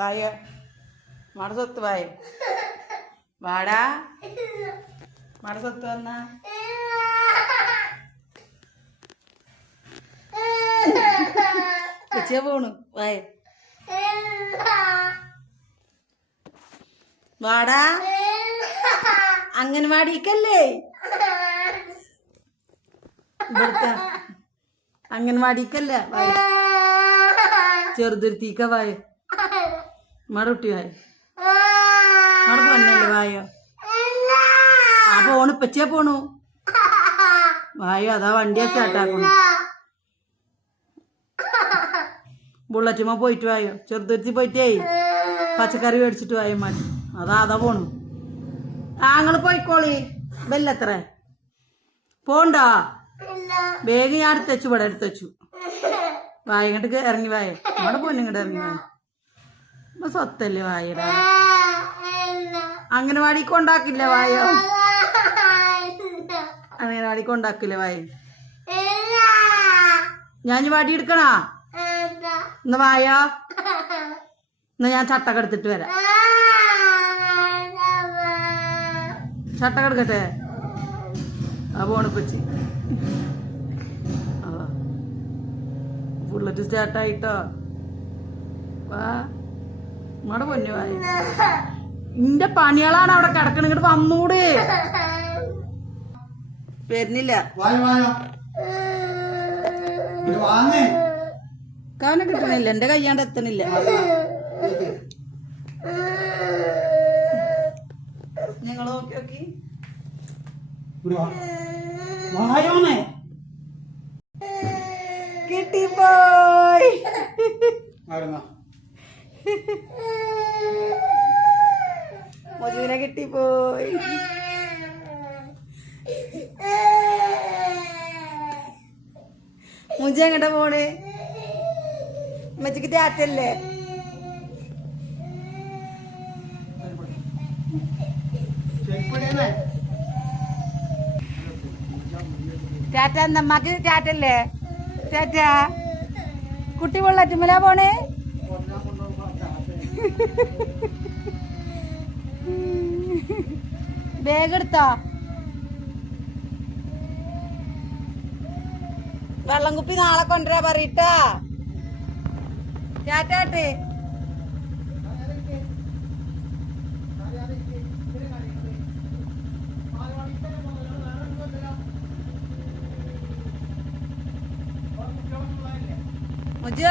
വായ മട സ്വത്ത് വായ വാടാ മട സ്വത്ത് വന്ന പോണു വായ വാടാ അംഗൻവാടിക്കല്ലേ ഇവിടുത്തെ അംഗൻവാടിക്കല്ലേ വായ ചെറുതിരുത്തിക്ക വായ മടട്ടി വായ മട പൊന്നല്ലേ വായോ ആ പോണു ഇപ്പച്ചേ പോണു വായോ അതാ വണ്ടിയാ സ്റ്റാർട്ടാക്കണു ബുള്ളറ്റുമ്മ പോയിട്ട് വായോ ചെറുതുരുത്തി പോയിട്ടേ പച്ചക്കറി മേടിച്ചിട്ട് വായോ മതി അതാ പോണു ആങ്ങള് പോയിക്കോളി ബെല്ലത്ര പോണ്ടാ വേഗം ഞാൻ എടുത്തുവച്ചു ഇവിടെ എടുത്തുവച്ചു വായ ഇങ്ങോട്ട് ഇറങ്ങി വായ ഇവിടെ പോന്നെ ഇങ്ങോട്ട് ഇറങ്ങി വായ ഇപ്പൊ സ്വത്തല്ലേ വായടാ അംഗനവാടി കൊണ്ടാക്കില്ല വായോ അംഗനവാടി കൊണ്ടാക്കില്ല വായ ഞാൻ വാടി എടുക്കണാ എന്നാ വായോ എന്നാ ഞാൻ ചട്ടൊക്കെ എടുത്തിട്ട് വരാം ചട്ടൊക്കെ എടുക്കട്ടെ ആ പോണിപ്പച്ചി ബുള്ളറ്റ് സ്റ്റാർട്ടായിട്ടോ വാ ഇങ്ങോട്ട് പൊന്നു വായി ഇന്റെ പണികളാണ് അവിടെ കിടക്കണ ഇങ്ങോട്ട് വന്നൂടെ വരുന്നില്ല കാനം കിട്ടണില്ല എന്റെ കയ്യാണ്ട് എത്തണില്ല നിങ്ങൾ നോക്കി നോക്കി കിട്ടിപ്പോയി മജുവിനെ കിട്ടിപ്പോയി മുജ എങ്ങട്ടാ പോണേ മച്ചിക്ക് ടാറ്റല്ലേ ടാറ്റ നമ്മക്ക് ടാറ്റല്ലേ ടാറ്റ കുട്ടി വെള്ളറ്റുമ്മലാ പോണേ ബാഗ് എടുത്തോ വെള്ളം കുപ്പി നാളെ കൊണ്ടുവരാ പറയട്ടാ ടാറ്റാട്ടെ മുജ